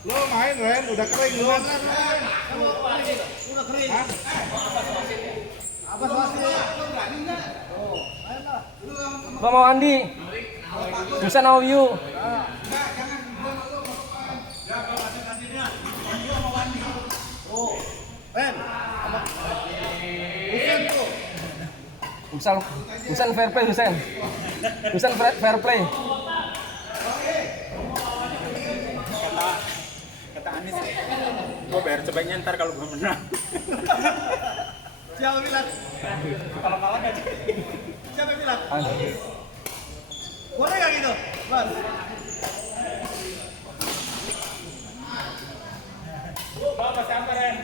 Lo main Ren, udah kering lo. Udah kering. Hah? Apa soalnya? Bang mau Andi. Busan how you? Ren. Busan fair play Busan. Busan fair play. Kata Anis, gue bayar sebaiknya ntar kalau gue menang. Siapa bilang? Kalau kalah aja. Siapa bilang? Andi. Boleh nggak gitu, Bang? Bapak siapa Ren?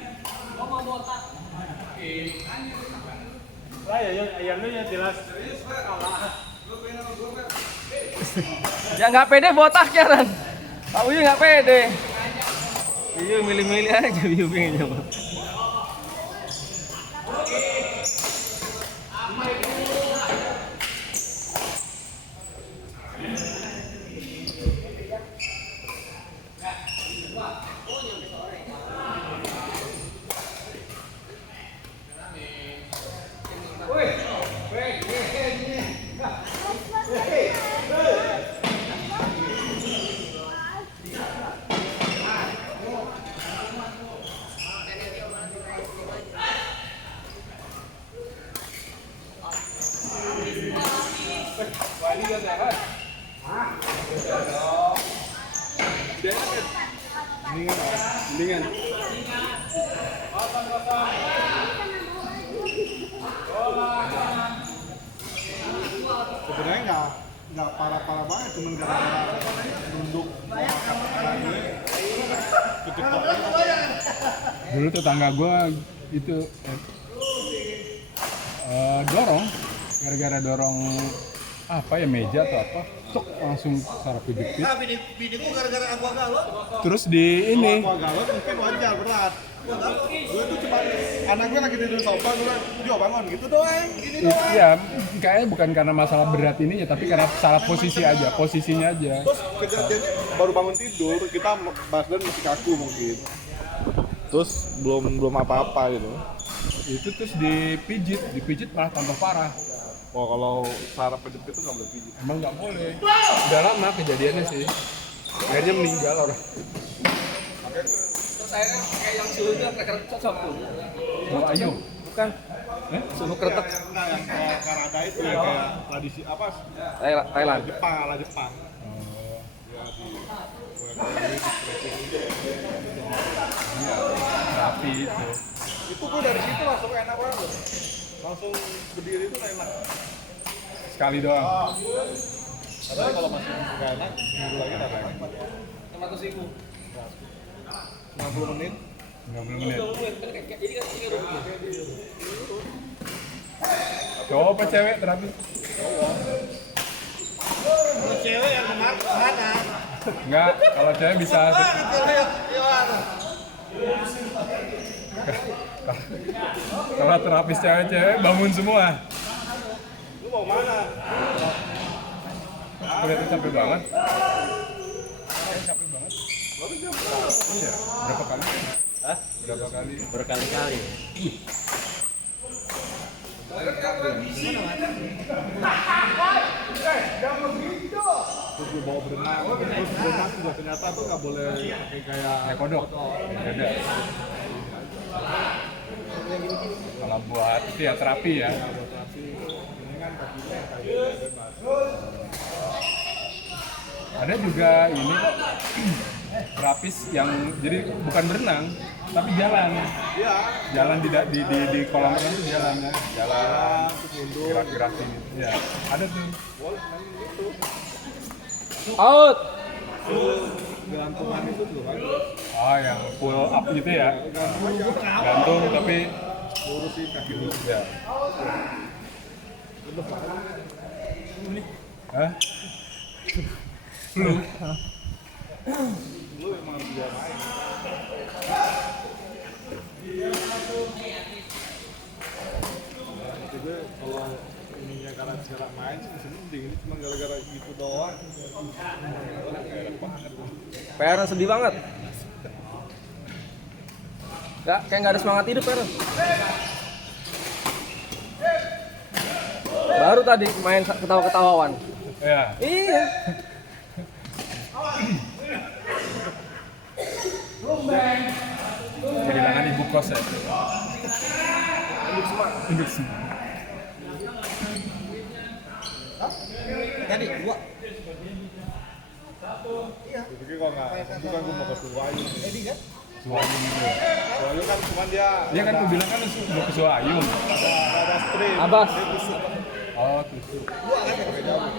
Lah ya lu ya jelas kalah. Ya nggak pede botak ya Ran. Pak Uyu nggak pede. Uyu milih-milih aja Uyu pengen coba. Mendingan. Sebenarnya nggak parah-parah banget, cuma gara-gara nunduk Dulu tetangga gue itu dorong, gara-gara dorong apa ya, meja atau apa, tuk langsung saraf kejepit. Nah, bini gua gara-gara aqua galon. Terus di ini Gua galon mungkin wajar berat. Gue tuh cuma anak gue lagi tidur sofa, gue bilang, "Jo bangun," gitu doang, gini doang. ya kayaknya bukan karena masalah berat ininya, tapi karena salah posisi aja, posisinya aja. Terus kejadian baru bangun tidur, kita badan masih kaku mungkin. Terus belum apa-apa gitu. Itu terus dipijit malah tambah parah. Oh, kalau saraf kejepit itu nggak boleh pijit. Emang nggak boleh. Udah lama kejadiannya sih. Akhirnya meninggal orang. Terus akhirnya kayak yang suhunya kretek cocok tuh. Oh, ayo. Bukan. Suhu kretek. Enggak, yang kayak Kanada itu ya, kayak tradisi apa? Thailand. Jepang, ala Jepang. Ya Rapi itu. itu gue dari situ langsung enak banget loh. Langsung berdiri itu enak. Sekali doang. Tapi kalau masih nggak enak, seminggu lagi datang lagi. 500.000. 60 menit. 90 menit. Jadi kan 3 Cowok apa cewek terapi? Kalau cewek yang mana? Enggak, kalau cewek bisa. Kalau terapis cewek-cewek bangun semua. Lu mau mana? Kelihatan capek banget. Capek banget. Iya. Berapa kali? Hah? Berapa kali? Berkali-kali. Terus gue bawa berenang. Terus berenang juga ternyata tuh nggak boleh pakai kayak Ya kodok. Ada. Kalau buat itu ya terapi ya. ini kan kakinya kayak bebas. Ada juga ini kok terapis yang jadi bukan berenang tapi jalan. Iya. Jalan di kolam renang itu jalan ya. Jalan Terus mundur. gerak-gerakin gitu. Ya, ada tuh. Boleh main gitu. Out. Gantungan itu tuh kan. Oh, yang pull up gitu ya. Gantung aja. Gantung tapi Lurusin kaki lu. ya. Hah? Lu emang dia main. Jadi kalau ininya gara-gara main sih masih mending, ini cuma gara-gara gitu doang. Kayak banget. PR sedih banget. Nggak, kayak nggak ada semangat hidup PR. Baru tadi main ketawa-ketawaan. Ya. Iya. Kehilangan ibu kos ya. Induk semua. Tadi gua. Jadi kalau nggak, itu kan gue mau ke Suwayu. Edi kan? Suayung gitu. Suwayu kan cuma dia. Dia kan tuh bilang kan mau ke Suayung. Ada stream. Abbas. Dia tusuk Oh, tusuk. Gua kan pakai jarum.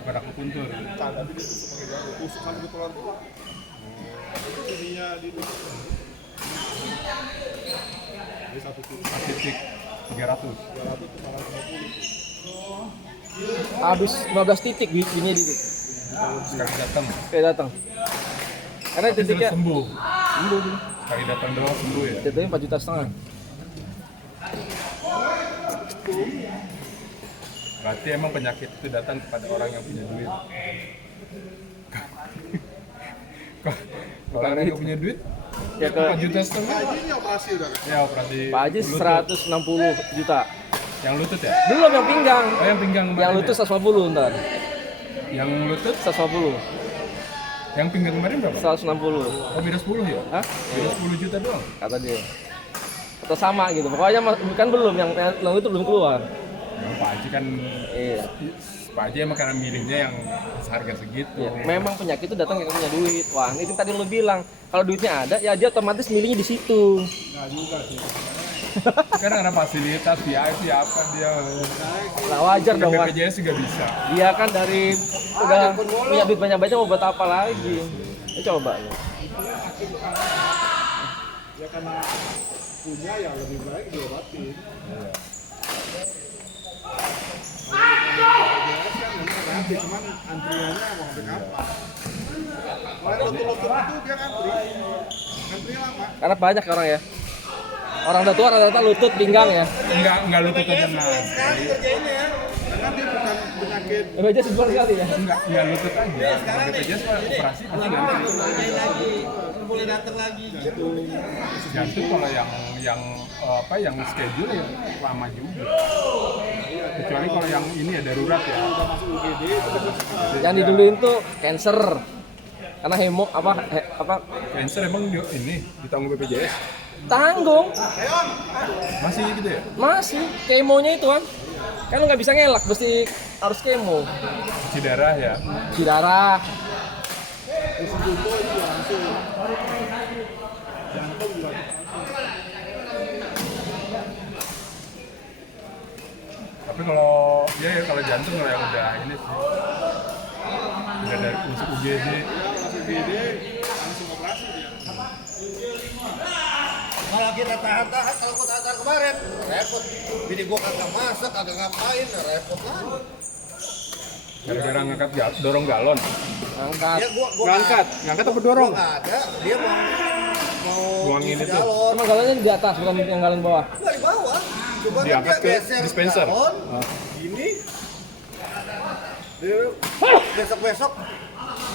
Pada kepuntur. Tapi dia tusuk pakai jarum. Tusuk sampai ke tulang-tulang. Itu ininya ditusuk. Jadi satu titik. Titik 300. 200 itu malah 50. Habis 15 titik bikinnya di Sekali datang. kayak datang. Karena Tapi titiknya sembuh. sembuh. Sekali datang doang sembuh ya. Titiknya 4,5 juta. Berarti emang penyakit itu datang kepada orang yang punya duit. Kalau orang yang nggak punya duit, Ya ke 4,5 juta. Nah, ini operasi udah kan? Ya operasi. Pak Haji lutut. 160 juta. Yang lutut ya? Belum yang pinggang. Oh yang pinggang kemarin Yang lutut ya? 150 ntar. Yang lutut? 150. Yang pinggang kemarin berapa? 160. Oh beda 10 ya? Hah? Beda 10 juta doang? Kata dia. Atau sama gitu. Pokoknya kan belum yang itu belum keluar. Ya, Pak Haji kan, Iya. Pak Haji emang karena milihnya yang seharga segitu. Ya, memang penyakit itu datang yang punya duit. Wah, itu tadi lu bilang. Kalau duitnya ada, ya dia otomatis milihnya di situ. Nggak juga sih. Kan karena fasilitas VIP apa dia. Nah, wajar dong, Wan. BPJS juga bisa. Dia kan dari udah punya duit banyak-banyak mau buat apa lagi? Ya coba lu. Ya karena punya yang lebih baik diobatin. Nanti cuman antriannya mau sampai kapan? Kalau yang lutut-lutut itu dia antri lama. Karena banyak orang ya. Orang udah tua rata-rata lutut, pinggang ya. Enggak lutut aja nah. sekali kerjainnya ya. Karena dia bukan penyakit. BPJS sebulan sekali ya. Enggak lutut aja. BPJS kalau operasi pasti ganti. Kerjain lagi. Lu boleh datang lagi. Jantung kalau yang schedule ya lama juga. Kecuali kalau yang ini ya darurat ya. Masuk UGD itu Yang diduluin tuh cancer. Karena Cancer emang ini ditanggung BPJS. tanggung. Masih gitu ya? Masih kemonya itu kan. Kan lu nggak bisa ngelak, mesti harus kemo. Cuci darah ya. Di darah. Tapi kalau kalau jantung kalau yang udah ini sih. Udah dari masuk UGD. masuk UGD langsung operasi dia. Kalau kita tahan-tahan, kalau gua tahan kemarin, repot. Bini gua kagak masak, kagak ngapain, repot lagi. Gara-gara dorong galon. Angkat. Ya gua Ngangkat apa dorong? Gua nggak ada, dia mau Buangin isi itu. galon. Emang galonnya di atas, bukan yang galon bawah. Nggak di bawah. Coba Diangkat dia ke geser dispenser. galon, Ah. gini. Dia besok-besok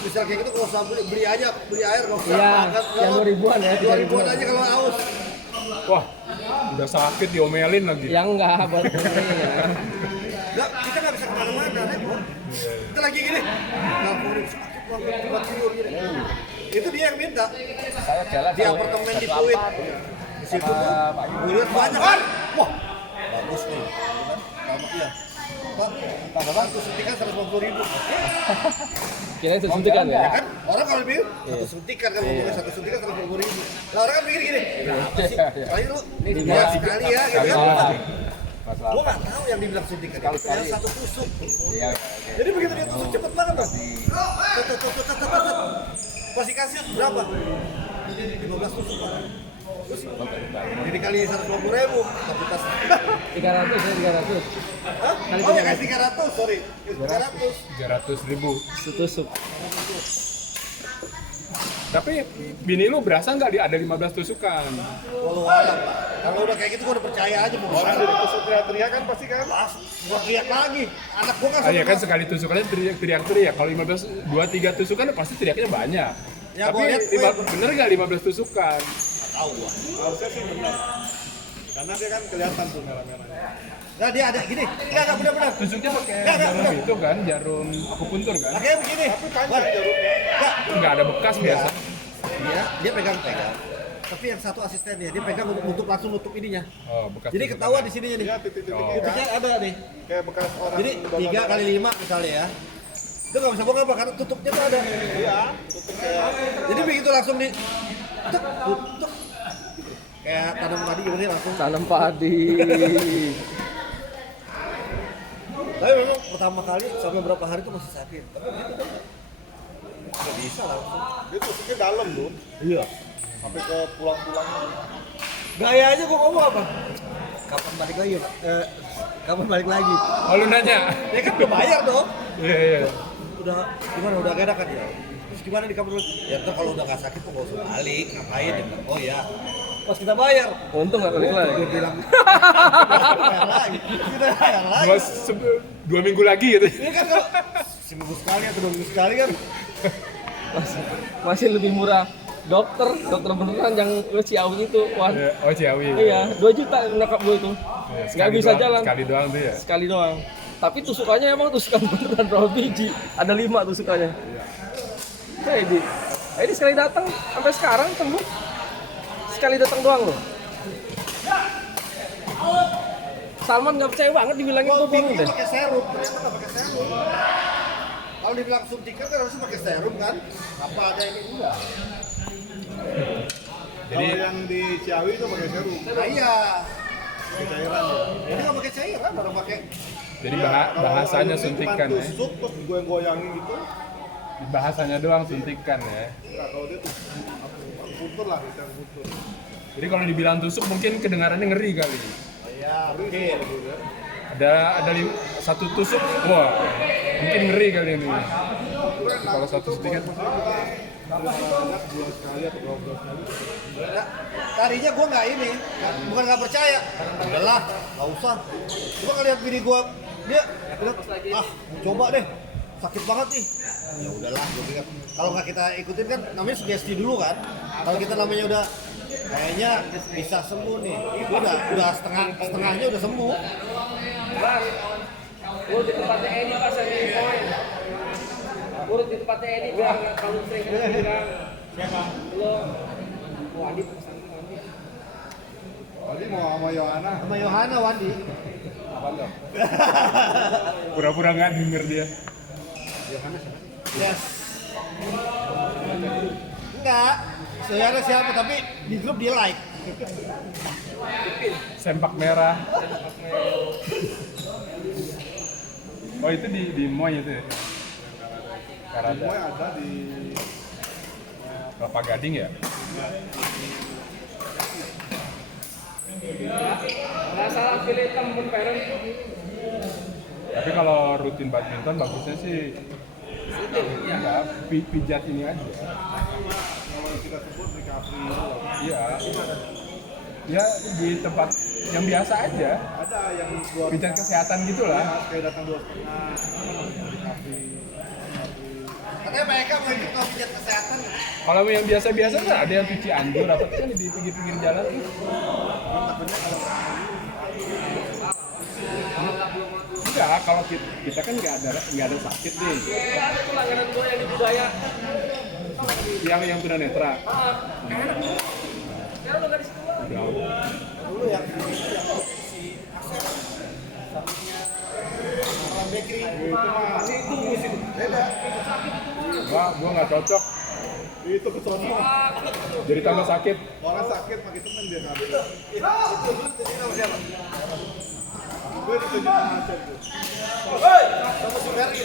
misal kayak gitu nggak usah beli aja, beli air nggak usah Iya, makan. yang 2000-an ya, 2000-an aja kalau haus. Wah, udah sakit diomelin lagi. Ya enggak, buat ini ya. Nggak, kita nggak bisa kemana-mana, repot. Kita lagi gini, ngapurin sakit banget, tempat tidur gini. Itu dia yang minta. Saya jalan Di apartemen di Pluit. Di situ tuh, gue lihat banyak kan. Wah, bagus nih. Selamat ya. Pak, satu suntikan 150.000. kirain suntikan ya. Ya kan? Orang kalau bilang satu suntikan kan ngomongnya satu suntikan 150.000. Nah orang kan mikir gini, apa sih? Kali lu Lima. ya sekali ya, gitu kan? Sekali. Gua nggak tahu yang dibilang suntikan. Yang satu tusuk. Jadi begitu dia tusuk cepet banget tuh. Tet. Pasti kasih berapa? 15 tusuk Pak. Terus jadi kali 150.000 tapi pas 300 ya, 300. Hah? Oh ya kasih 300, sorry 300. 300.000. Setusuk. Tapi bini lu berasa nggak ada 15 tusukan? Walau alam Pak. Kalau udah kayak gitu gua udah percaya aja mau Orang dari tusuk teriak-teriak kan pasti kan. gua teriak lagi. Anak gua kan Ah, iya kan sekali tusukannya teriak-teriak. Kalau 15 2-3 tusukan pasti teriaknya banyak. Ya, Tapi gua lihat bener nggak 15 tusukan? tahu gua. Harusnya sih benar. Karena dia kan kelihatan tuh merah-merahnya. Nah, dia ada gini. Enggak benar-benar. Tusuknya pakai Nggak, jarum nggak. itu kan, jarum akupuntur kan? Kayak begini. Tapi panjang jarumnya. Enggak. Nggak ada bekas biasa. Dia pegang. Tapi yang satu asistennya dia pegang untuk langsung nutup ininya. Oh, bekas. Jadi ketahuan di sininya nih. Dia titik-titiknya Oh. kan. Titiknya ada nih. Kayak bekas orang. Jadi 3 kali 5 misalnya ya. Itu nggak bisa bohong apa karena tutupnya tuh ada. Iya, tutup kayak Jadi begitu langsung di tutup. Kayak tanam padi gitu nih langsung. Tanam padi. Tapi memang pertama kali sampai berapa hari itu masih sakit. Tapi begitu kan nggak bisa langsung. dia tusuknya dalam tuh. Iya. Sampai ke tulang-tulang. Gaya aja gua ngomong apa? Kapan balik lagi? Kapan balik lagi? Oh, lu nanya? Ya kan udah bayar dong. Iya, iya. Udah gimana udah gak enak kan ya? Terus gimana di kamar dulu? Ya ntar kalau udah nggak sakit tuh nggak usah balik, ngapain? Dia bilang, oh ya. Pas kita bayar, Untung nggak balik lagi. dia bilang bayar lagi, kita bayar lagi. 2 minggu lagi gitu. Ini kan kalau seminggu sekali atau 2 minggu sekali kan? Masih lebih murah. Dokter beneran yang Ciawi itu, wah. Iya, oh, Ciawi. Iya, 2 juta nyokap gue itu. Iya, Nggak sekali bisa doang- jalan. Sekali doang tuh ya. Sekali doang. Tapi tusukannya emang tusukan beneran berapa biji? Ada 5 tusukannya. Nah, ini sekali datang sampai sekarang sembuh. Sekali datang doang loh. Salman nggak percaya banget dibilangin, gue bingung deh. Pakai serum, ternyata nggak pakai serum. Kalau dibilang suntikan kan harusnya pakai serum kan? Apa ada ini enggak? Jadi Kalau yang di Ciawi itu pakai serum. Nah iya, Pakai cairan ya. ini nggak pakai cairan, baru pakai. jadi Kalau bahasanya ini suntikan cuma ya. tusuk terus goyang-goyangin gitu. Bahasanya doang suntikan ya. Enggak, kalau dia tuh akupuntur lah, kita akupuntur. Jadi kalau dibilang tusuk mungkin kedengarannya ngeri kali. Oh iya, mungkin. Ada 1 tusuk, wah mungkin ngeri kali ini. Kalau 1 suntikan. Ada 2 sekali atau 12 kali. Nah, tadinya gua nggak ini, bukan nggak percaya. Udahlah, nggak usah. Cuma ngeliat bini gua, dia bilang, mau coba deh, sakit banget nih. Ya udahlah, gua bilang. Kalau nggak kita ikutin kan, namanya sugesti dulu kan. Kalau kita namanya udah kayaknya bisa sembuh nih, udah setengahnya udah sembuh. Urut di tempatnya Edi pas lagi poin. Urut di tempatnya Edi biar kalau sering bilang. Lo Wandi Tadi mau sama Yohana. Sama Yohana Wandi. Apa enggak? Pura-pura nggak denger dia. Yes. Enggak. Saudara siapa tapi di grup dia like. Sempak merah. Oh itu di Moy itu ya? Karada. Semua ada di Kelapa Gading ya? nggak salah pilih temen parent. Tapi kalau rutin badminton bagusnya sih enggak, pijat ini aja. kalau kita sebut recovery itu. Iya. Ya di tempat yang biasa aja. Ada yang 2 Pijat kesehatan gitu lah. kayak datang 2,5 recovery. Katanya mereka mau ikut mau pijat kesehatan. Kalau yang biasa-biasa kan ada yang cuci anjur apa tuh kan di pinggir-pinggir jalan tuh. Enggak, kalau kita kan nggak ada sakit nih. Ada tuh langganan gue yang di budaya. Yang tunanetra. Sekarang lo nggak di situ. Dulu yang si Asep sampingnya orang bakery itu musim beda. Gua nggak cocok. Itu kesono. Jadi tambah sakit. Orang sakit makin seneng dia kan. Itu dulu jadi nama siapa? Gue ditunjuk sama Acep tuh. Sama si Ferry.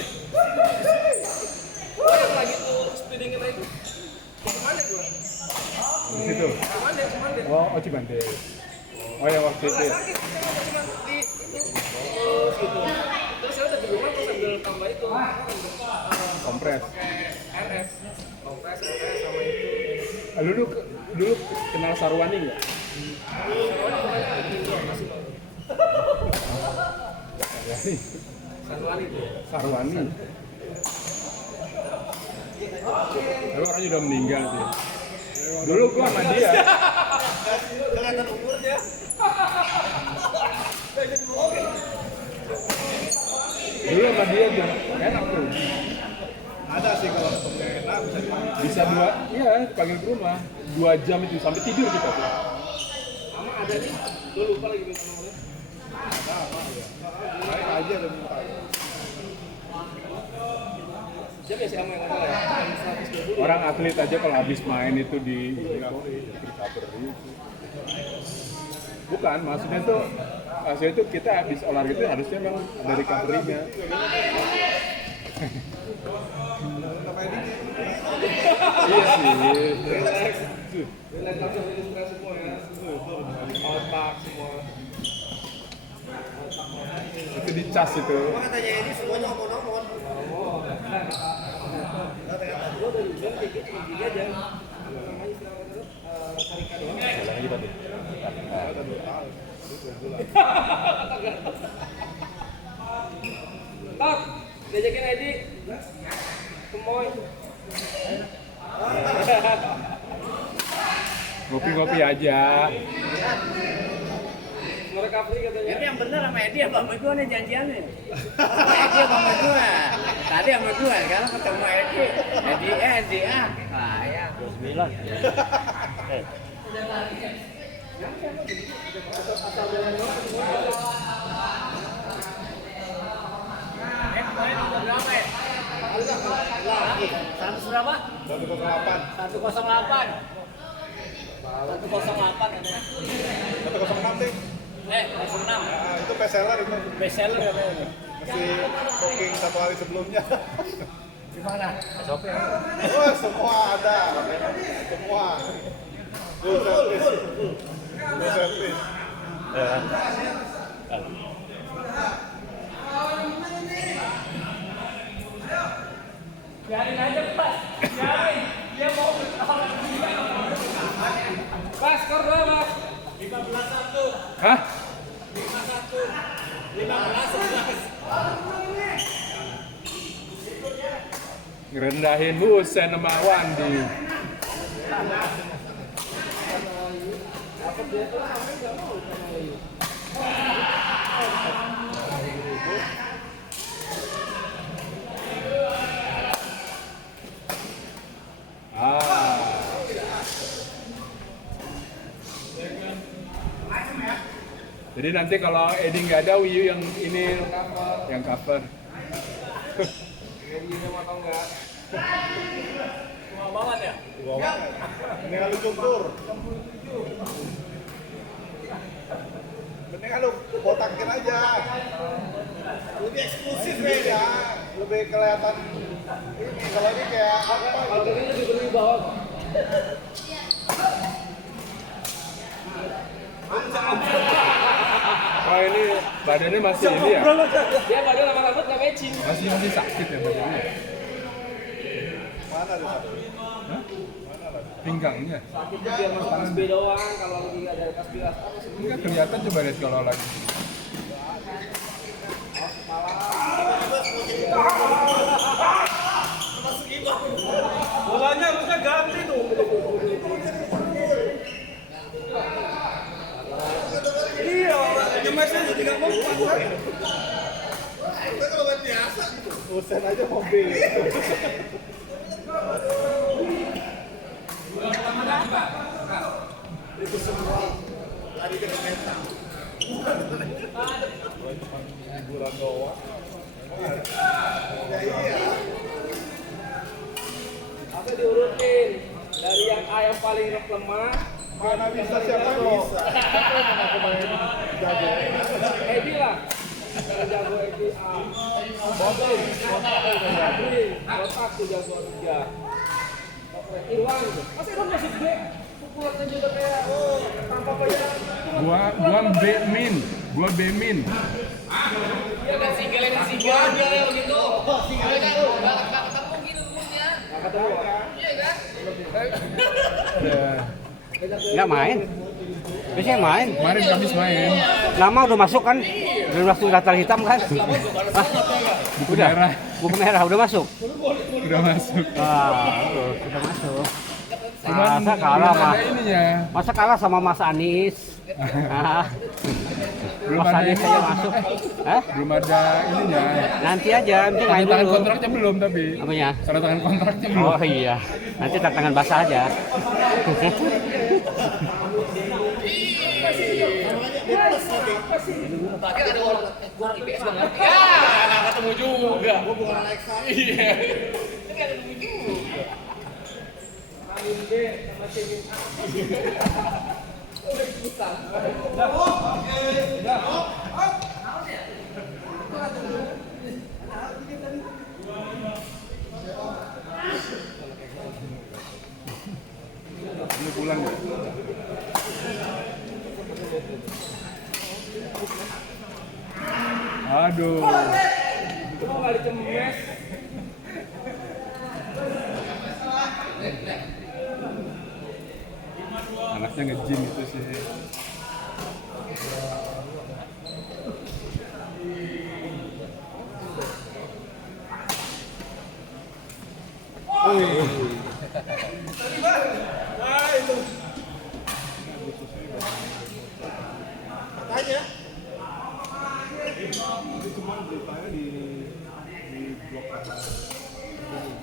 Oh yang lagi tuh speedingin itu. Kemana gue? Di situ. Kemana? Oh Cibande. Oh ya waktu itu. Ya. Sakit, cuma di terus gitu. Terus saya udah di rumah terus sambil tambah itu. Kompres. RS, kompres RS sama itu. Dulu kenal Sarwani nggak? Sarwani. Tapi orangnya udah meninggal sih. Dulu gua sama dia. Kelihatan umurnya. Dulu sama dia tuh enak tuh. Ada sih kalau temennya enak bisa dipanggil. Bisa iya dipanggil ke rumah 2 jam itu sampai tidur kita tuh. Sama ada nih, gue lupa lagi minta nomornya. Main aja udah minta. Siapa ya si Ama yang nggak salah ya? Yang 120. Orang atlet aja kalau habis main itu di recovery itu. Bukan, maksudnya tuh kita habis olahraga itu harusnya memang ada recovery-nya. Iya sih. Relax langsung didistraksi semua ya. Otak semua. Itu dicas itu. Cuma katanya ini semuanya omong-omong. Gue udah bilang kayak gitu gini aja. Namanya istirahat terus, tarikan doang. Jalan aja tadi. Tak, diajakin Edi. Kemoy. Ngopi-ngopi aja. Mau recovery katanya. Ini yang bener sama Edi apa sama gue nih janjiannya? Sama Edi apa sama gue? Tadi sama gue, sekarang ketemu Edi. Edi ah. Ah ya. 29. Kemarin udah berapa ya? 100 berapa? 108. 108. 108 katanya. 106 deh. 06. Nah, itu best seller itu. Best seller katanya. Mesti booking 1 hari sebelumnya. Gimana? SOP ya? Oh, semua ada. Semua. Full service. Full service. Biarin aja Pas. Biarin. Dia mau Pas, skor berapa? 15-1. Hah? 5-1. 15-11. Ngerendahin Husen sama Wandi. Jadi nanti kalau Edi nggak ada, Wiyu yang ini yang cover. Ini mau tau nggak? Mau banget ya? Mendingan lu cukur. Mendingan lu botakin aja. Lebih eksklusif ya. Lebih kelihatan ini. Kalau ini kayak apa? Kalau ini lebih berwibawa. Oh ini badannya masih ini ya? Dia badan sama rambut nggak matching. Masih sakit ya badannya? Mana ada satu? Hah? Pinggangnya? Sakit tuh biar masuk kasbi doang. Kalau lagi nggak ada kasbi apa sih? Enggak kelihatan, coba lihat kalau lagi. Bolanya harusnya ganti tuh. Iya, nyemesnya jadi nggak mempan. Kita kalau main biasa gitu. Usen aja mobil. Itu semua lari ke mental. Hiburan doang. Ya iya. Apa diurutin dari yang A yang paling lemah. Mana bisa siapa lo? Siapa yang mau aku main jago? Edi lah. Yang jago Edi A. Botin, Botak tuh jago 3. Irwan, masa Irwan masih B? Pukulannya juga kayak tanpa kayak. Gua B-min. Dia udah single aja begitu. Single aja lu. Enggak ketemu gitu rumusnya. Nggak ketemu. Iya kan? Ya. Nggak main. Biasanya main. Kemarin habis main. Nama udah masuk kan? Udah masuk daftar hitam kan? Ah, Buku merah. buku merah udah masuk. Udah masuk. Sudah masuk. Cuman Masa kalah belum mah. ada ininya. Masa kalah sama Mas Anies? Ah, Belum Mas ada Anies ini. saya masuk. Hah? Belum ada ininya. Nanti aja, nanti Tanda main tangan dulu. kontraknya belum tapi. Apanya? Tanda tangan kontraknya belum. Oh iya, nanti tangan basah aja. Ketemu juga. Iya. Ini bulan ya. Aduh. Anaknya nge-gym itu sih.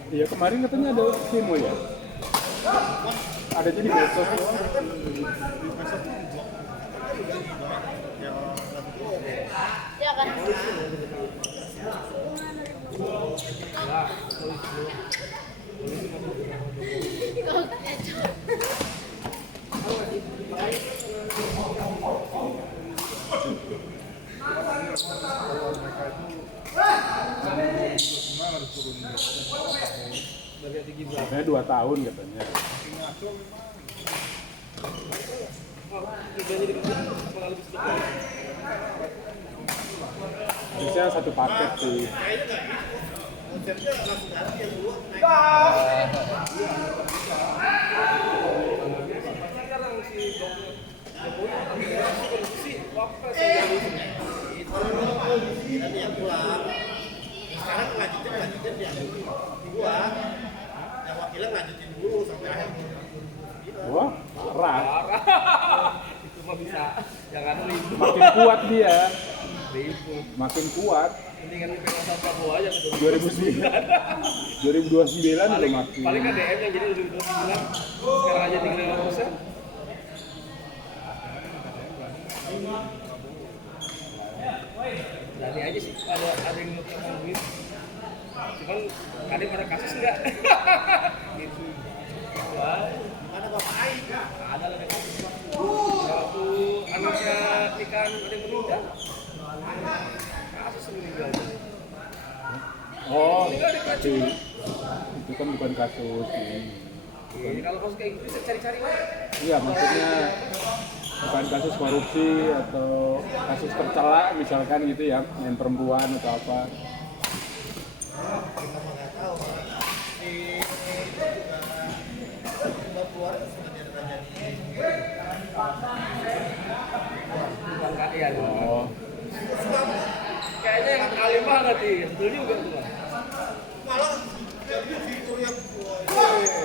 Iya kemarin katanya ada demo ya. Ada jadi besok. Ya kan? Katanya 2 tahun katanya. Bisa satu paket sih. Sekarang lanjutin dia. Gua yang wakilnya lanjutin dulu sampai akhir. Wah, parah. Itu mah bisa jangan ribut. Makin kuat dia. Makin kuat. Ini kan pegang sama Prabowo aja tuh. 2009. 2029 udah makin. Paling kan DM yang jadi 2029 sekarang aja tinggal 5%. Jadi aja sih ada yang ngomong duit. Cuman ada pada kasus enggak? Gitu. Ada bapak Aing. Ada lah yang kasus. Waktu anaknya nikah ada yang meninggal. Kasus meninggal. Oh, tapi itu kan bukan kasus ini. Kalau kasus kayak gitu bisa cari-cari lah. Iya, maksudnya bukan kasus korupsi atau kasus tercela misalkan gitu ya, yang perempuan atau apa. Kita mah nggak tahu. Di keluar sudah jadi Bukan kaya gitu. Oh, Kayaknya yang alim banget sih, betul juga tuh. Bang. malah jadi fitur yang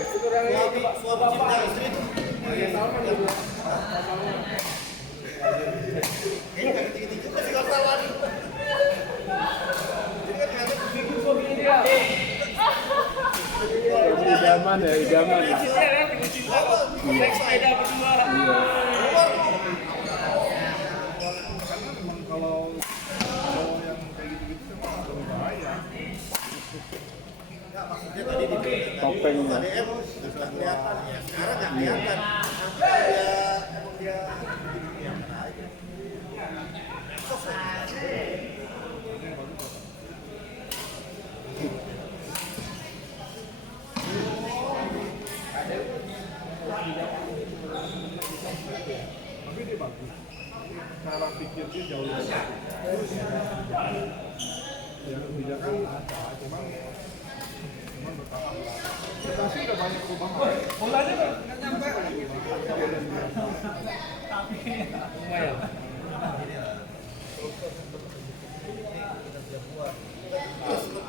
Fitur yang ini, Pak. suami cinta istri itu. Iya, tahu kan gitu. Ini nggak gitu-gitu juga sih wartawan. Jadi kan nggak ada Fitur suami dia. idaman ya, idaman. Cinta kan, tinggal cinta. Naik sepeda berdua. Kalau yang kayak gitu-gitu memang lebih bahaya. maksudnya tadi di Topeng ya. DM sudah kelihatan ya. Sekarang nggak kelihatan. Emang dia yang aja. Tapi dia bagus. Cara pikir dia jauh lebih bagus. Ya kebijakan ada, cuman bertahap. Kita sih udah banyak perubahan.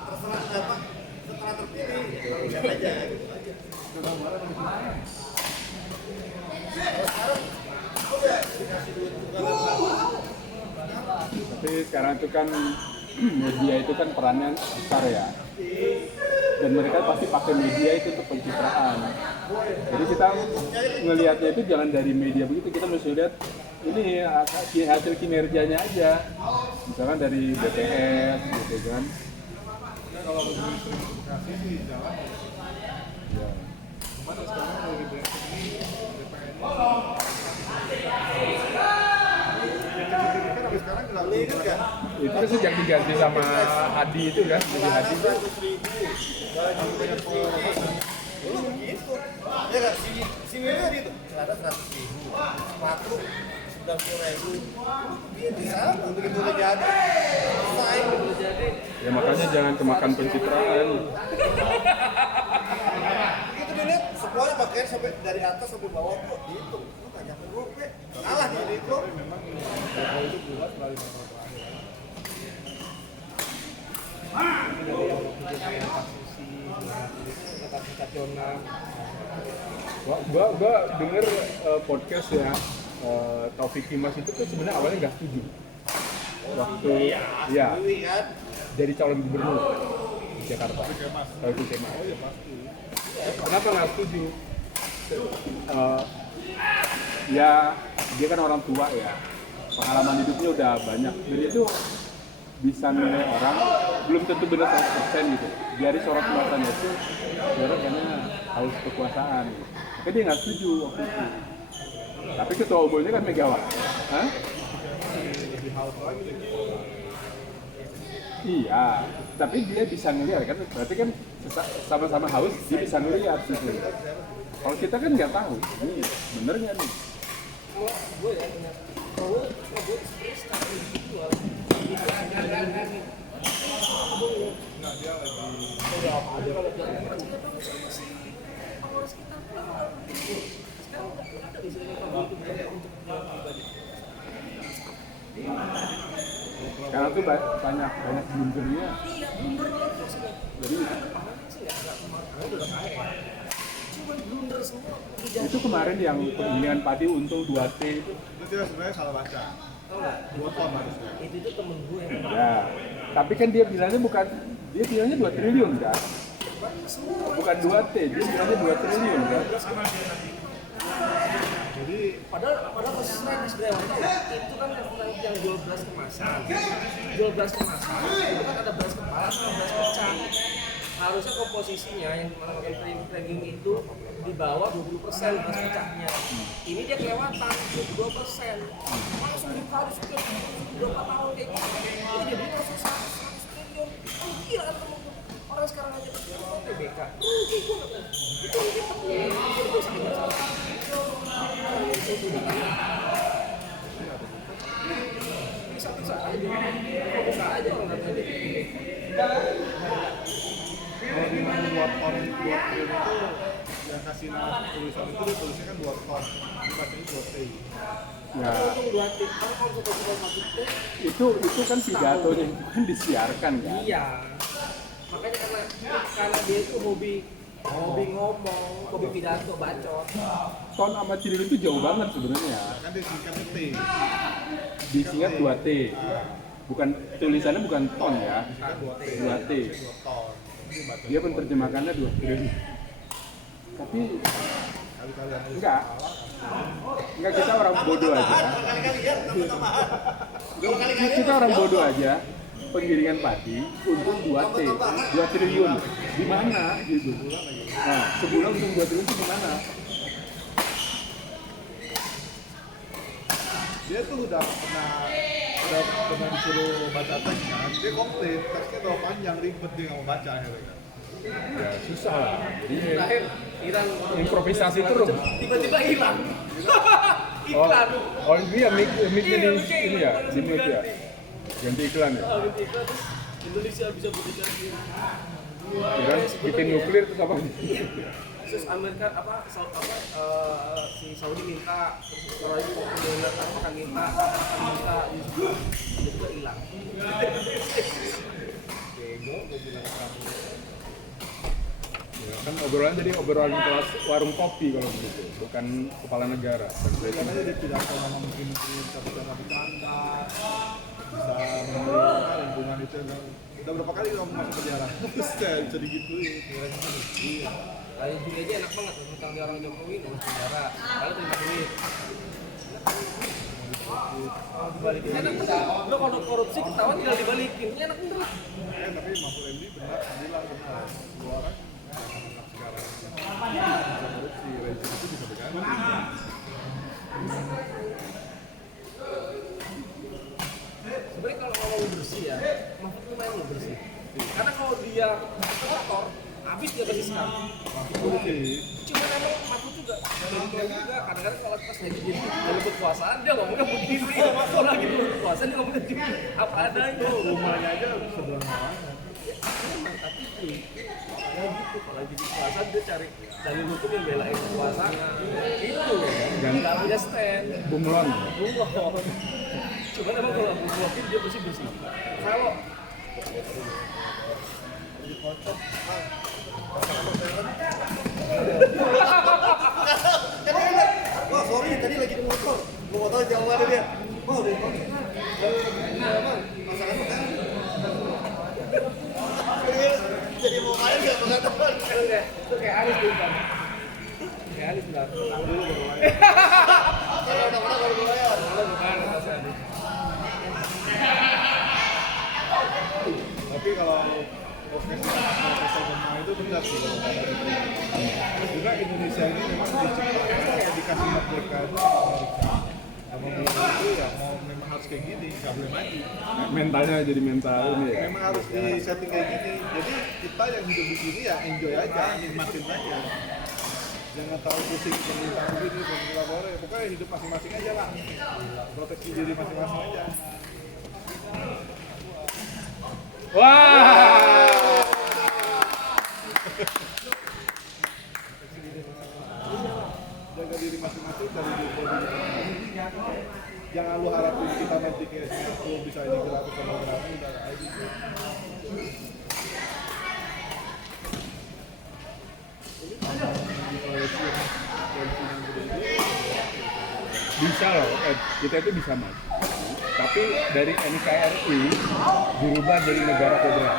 Terserah siapa setelah terpilih lihat aja gitu aja. Tapi sekarang itu kan media itu kan perannya besar ya. Dan mereka pasti pakai media itu untuk pencitraan. Jadi kita ngelihatnya itu jangan dari media begitu, kita mesti lihat ini hasil kinerjanya aja. Misalkan dari BPS gitu kan. Kalau lebih sering komunikasi sih jalan. Ya. Cuman sekarang lagi brengsek ini DPR kan sekarang Ingat nggak? Itu kan sejak diganti sama Hadi itu kan, jadi Hadi itu 100.000 belum begitu ya kan si Mimi itu celana 100.000 sepatu 90.000 gitu sama begitu udah jadi selesai udah jadi ya makanya jangan kemakan pencitraan. itu dilihat semuanya pakaian sampai dari atas sampai bawah kok dihitung lu nggak nyampe gope kalah jadi itu Jokowi itu bulat melalui kontrol terakhir. Gua denger podcast ya, Taufik Kimas itu kan sebenarnya awalnya nggak setuju waktu ya kan jadi calon gubernur di Jakarta. Taufik Kimas. Kenapa nggak setuju? Ya dia kan orang tua ya, pengalaman hidupnya udah banyak, jadi itu bisa nilai orang belum tentu benar 100% gitu. Dari sorot matanya itu dia kayaknya haus kekuasaan gitu. Tapi dia nggak setuju waktu itu. Tapi ketua umumnya kan Megawati. Hah? Iya, tapi dia bisa ngelihat kan, berarti kan sama-sama haus, dia bisa ngelihat gitu. Kalau kita kan nggak tahu, ini bener nggak nih? Karena tuh banyak blundernya. Jadi itu kemarin yang pemilihan padi untung 2T itu. Itu dia sebenarnya salah baca. 2 ton harusnya. itu temen gue Ya, tapi kan dia bilangnya bilangnya 2 triliun kan? Bukan 2T, dia bilangnya 2 triliun kan? Jadi padahal kasus lain sebenarnya itu kan yang jual beras kemasan itu kan ada beras kepala sama beras pecah harusnya komposisinya yang dimana framing itu di bawah 20% beras pecahnya ini dia kelewatan 2% langsung diparis ke 2 tahun kayak gitu ini jadi langsung 100 triliun gila kan orang sekarang aja PBK rugi gue itu rugi bisa aja orang nggak ada kalau di mana 2 ton 2 triliun itu yang kasih nama tulisan itu dia tulisnya kan 2 ton, dibacanya 2T. Ya, itu kan pidatonya itu kan disiarkan kan? iya makanya karena dia itu hobi ngomong, hobi pidato, bacot. Ton sama triliun itu jauh banget sebenarnya. Kan dia singkatnya T. Disingkat 2T. Bukan tulisannya bukan ton ya. 2T. 2 ton. Dia penerjemahannya 2 triliun. Tapi Kali-kali yang enggak, kita orang bodoh aja. Kita orang bodoh aja. Penggiringan padi untung 2T, 2 triliun. Di mana gitu? Nah, sebulan untung 2 triliun itu di mana? dia tuh udah pernah disuruh baca teks kan, dia komplit, teksnya terlalu panjang, ribet, dia nggak mau baca akhirnya kan. Ya susah lah. Jadi Terakhir hilang improvisasi terus. tiba-tiba hilang. Oh, Iklan. oh iya mic-nya di Iya, ini ya, di mute ya. Ganti iklan ya. Iklan terus Indonesia bisa berbicara sendiri. Kira bikin nuklir terus apa? Terus Amerika si Saudi minta, terus orang itu akan minta, itu juga hilang. Bego, gue bilang kamu. Ya, kan obrolan jadi obrolan kelas warung kopi kalau begitu, bukan kepala negara. Karena jadi tidak sama mungkin bisa bicara bercanda, bisa menemukan lingkungan itu yang udah berapa kali kamu masuk penjara? Bisa digituin. Iya. Kayak Juli aja enak banget, tentang dia orang Jokowi nggak masuk penjara, lalu terima duit. Dibalikin enak bener. Lo kalau korupsi ketahuan tinggal dibalikin, ini enak bener. Tapi Mahfud MD benar, bilang benar. Dua orang sekarang bisa korupsi, rezim itu bisa berganti. Sebenarnya kalau ngomong bersih ya, Mahfud lumayan lo bersih. Karena kalau dia kotor, habis dia bersih sekarang. Cuma emang Mahfud juga, kadang-kadang kalau pas lagi jadi dalam berkuasaan dia ngomongnya begini. Kalau lagi berkuasa dia ngomongnya begini. Apa adanya. Rumahnya aja sebelah mana. Tapi ya gitu, kalau lagi berkuasa dia cari dalil hukum yang belain kekuasaan. Itu dan nggak punya stand. Bunglon. Cuma emang kalau Mahfud dia bersih-bersih. Kalau Wah sorry tadi lagi di motor. Gua mau tahu jawabannya dia. Wah udah konten kan. Masalah apa kan? Jadi mau main nggak mengatakan? itu kayak Anis dulu kan. Kayak Anis bilang. Kalau udah baru bayar. Kalau bukan kata Anis. Tapi kalau Profesor Gemma itu benar sih kalau kata gitu. Terus juga Indonesia ini memang diciptakan dikasih merdeka itu sama Amerika. Sama Amerika itu ya mau memang harus kayak gini, nggak boleh maju. Mentalnya jadi mental ini ya. Memang harus di setting kayak gini. Jadi kita yang hidup di sini ya enjoy aja, nikmatin aja. Jangan terlalu pusing pemerintah begini, pemerintah boleh. Pokoknya hidup masing-masing aja lah. Proteksi diri masing-masing aja. Wah. Jaga diri masing-masing dari diri masing-masing. Jangan lu harapin kita nanti kayak Singapura bisa ini gratis sama gratis udah kayak gitu. Bisa loh, kita itu bisa mas. Tapi dari NKRI dirubah jadi negara federal.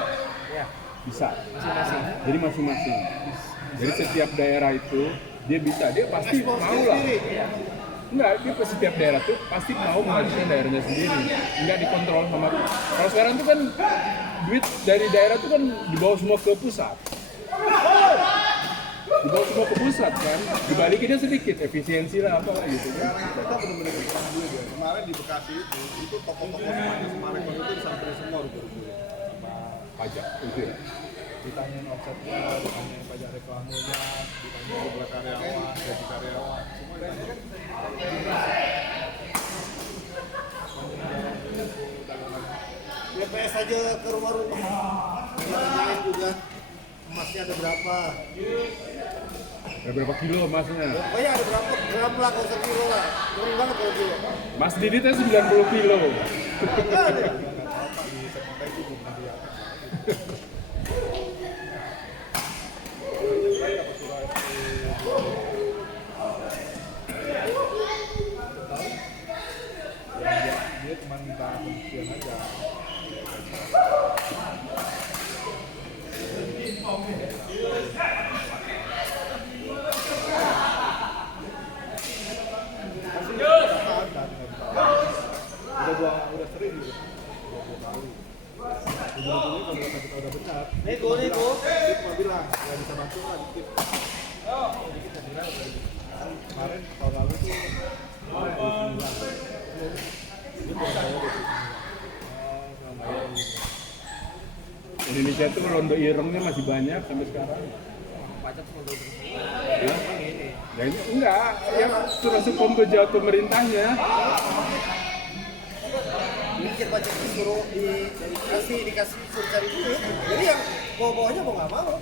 Bisa. Jadi masing-masing. Jadi setiap daerah itu dia bisa, dia pasti mau lah. Enggak, dia setiap daerah tuh pasti mau mengajukan daerahnya sendiri. Enggak dikontrol sama. Kalau sekarang tuh kan duit dari daerah tuh kan dibawa semua ke pusat. Dibawa semua ke pusat kan, dibalikinnya sedikit, efisiensi lah apa gitu kan. Kita benar-benar kurang duit ya. Kemarin di Bekasi itu toko-toko semuanya Semarang itu disamperin semua rupiah. Pajak itu ya. Ditanyain offsetnya, ditanyain pajak reklamenya, ditanyain jumlah karyawan, gaji karyawan, semua ditanyain. BPS aja ke rumah-rumah. Ditanyain juga emasnya ada berapa. Ada berapa kilo emasnya? Pokoknya ada berapa gram lah kalau sekilo lah. Turun banget kalau kilo. Mas Diditnya 90 kilo. Enggak ada. Di segmen itu belum kelihatan. Dia cuma minta pembuktian aja. Udah sering gitu. Dua kali. Ujung-ujungnya kalau kita udah benar. Nego. Dia cuma bilang, nggak bisa bantu lah dikit. Dikit saya bilang, kemarin tahun lalu tuh 29. Ini buat saya 29. Indonesia tuh rondo irengnya masih banyak sampai sekarang. pajak semua dulu. Ya ini enggak, yang termasuk pembeja pemerintahnya. Mikir pajak disuruh dikasih suruh cari duit. Jadi yang bawa-bawanya mau nggak mau.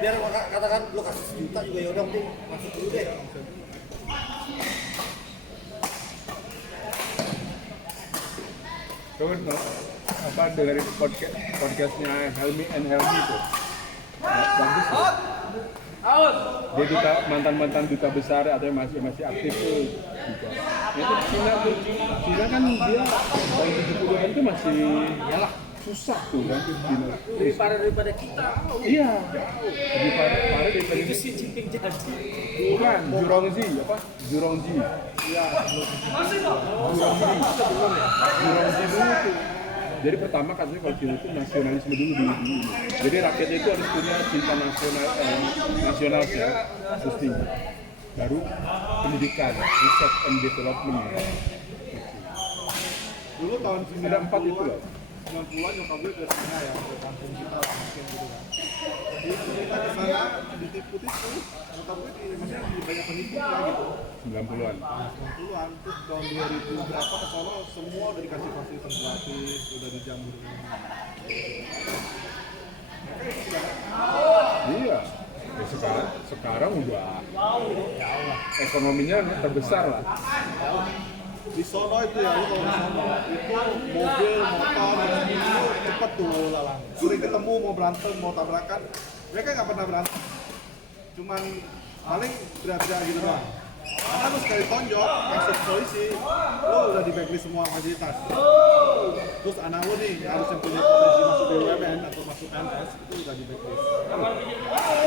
biar katakan lo kasih 1 juta juga yaudah penting masuk dulu deh. Terus apa dengerin podcastnya Helmi and Helmi itu bagus ya. Dia duta mantan duta besar atau yang masih aktif tuh juga. Itu Cina tuh, Cina kan dia tahun 70-an itu masih yalah susah tuh kan Cina. Lebih parah daripada kita. Iya, lebih parah daripada Itu si Jinping jadi. bukan Zhurongzi apa? Zhurongzi. Iya. Zhurongzi dulu tuh. Jadi pertama katanya kalau Cina itu nasionalisme dulu di ini. Jadi rakyatnya itu harus punya cinta nasional ya, mestinya. Baru pendidikan, research and development. Dulu tahun Ada 4 itu loh. 90-an nyokap gue ke Cina ya, ke kampung kita lah mungkin gitu kan. Jadi kita di sana ditipu-tipu, nyokap gue maksudnya banyak penipu lah gitu. 90-an. 90-an, terus tahun 2000 berapa ke sono semua udah dikasih fasilitas gratis, udah dijamu dengan Iya. Ya sekarang udah ekonominya terbesar lah. di sono itu ya, lu kalau di sono itu mobil, motor, itu cepet tuh lalang. Sering ketemu mau berantem, mau tabrakan, mereka nggak pernah berantem. Cuman paling berat-berat gitu doang. Karena lu sekali tonjok, masuk polisi, lu udah di blacklist semua fasilitas. Terus anak lu nih harus yang punya potensi masuk BUMN atau masuk PNS itu udah di blacklist.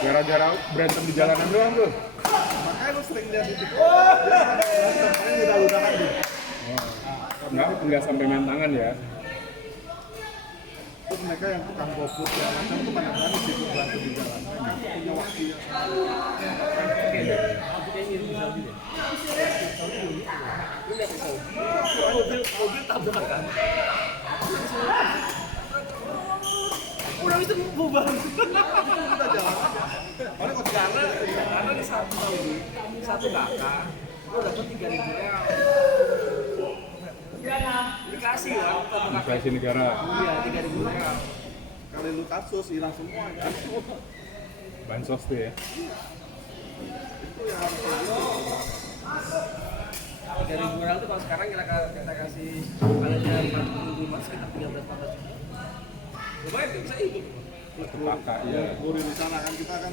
Gara-gara berantem di jalanan doang tuh. Makanya lu sering lihat di TikTok, dia berantem, paling udah-udahan deh. Nggak sampai main tangan ya. Terus mereka yang tukang GoFood ya macam itu mana berani sih buat berantem di jalan. Mereka punya waktu yang Mobil tabrakan. Udah itu bubar. kita jalan aja. Paling kalau Karena di satu kakak, lo dapat 3.000 real. Dikasih lah, Dikasih negara. iya 3.000 real. kali lu kasus hilang semua ya. Bansos tuh ya. Itu yang harus gitu. 3.000 real itu kalau sekarang kita kasih kalinya 45 sekitar 13-14 juta. Lumayan nggak bisa hidup. Kakak ya. Guru di sana kan kita kan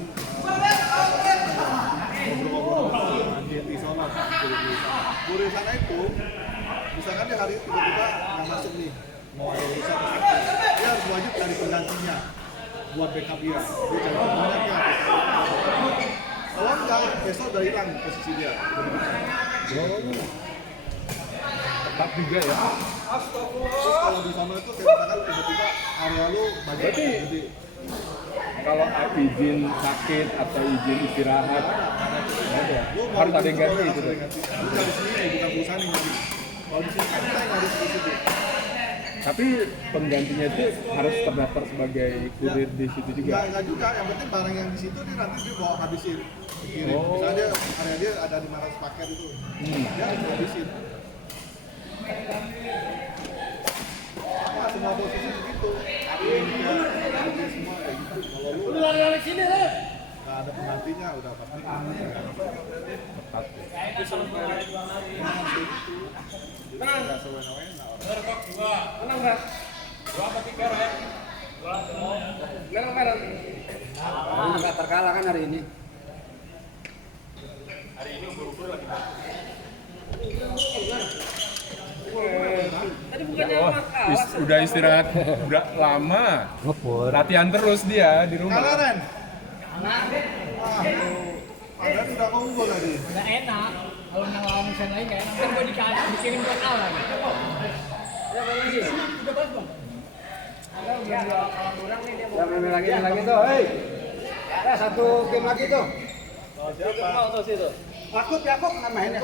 ngobrol-ngobrol di sana. Guru di sana itu misalkan dia hari itu tiba-tiba nggak masuk nih, mau ada urusan dia harus wajib cari penggantinya buat backup dia cari temannya kayak kalau enggak besok udah hilang posisi dia Tetap juga ya. terus kalau di sana itu kayak misalkan tiba-tiba area lu banyak Berarti jadi kalau izin sakit atau izin istirahat, ada. lu Harus ada yang ganti itu. lu dari sini bukan perusahaan yang ganti kalau di sini kan kita yang harus di situ. Tapi penggantinya itu harus terdaftar sebagai kurir di situ juga. Enggak juga, yang penting barang yang di situ dia nanti dia bawa habisin. Dikirim. Misalnya dia, area dia ada 500 paket itu. Dia harus habisin. Sama semua posisi begitu. Admin semua kayak gitu. Kalau lu udah dari sini lah. Enggak ada penggantinya udah pasti. Tepat ya. Enggak sewena-wena orang. Menang Ras. 2-3 ya. Menang Ras. Nggak terkalah kan hari ini. Tadi bukannya kalah. Udah istirahat udah lama. Latihan terus dia di rumah. Kalah Ren. Ada udah unggul tadi. Nggak enak kalau menang lawan musuh lain nggak enak kan gue dikirim buat kalah gitu ya bang lagi udah bagus bang ada udah kalau kurang nih dia mau Lagi tuh, hei. Satu game lagi tuh. Siapa? mau tuh situ. Yakub nggak main ya?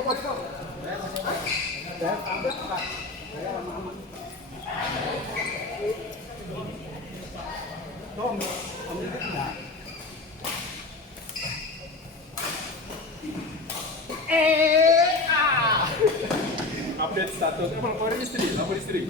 Update status. Emang kemarin istri, lapor istri.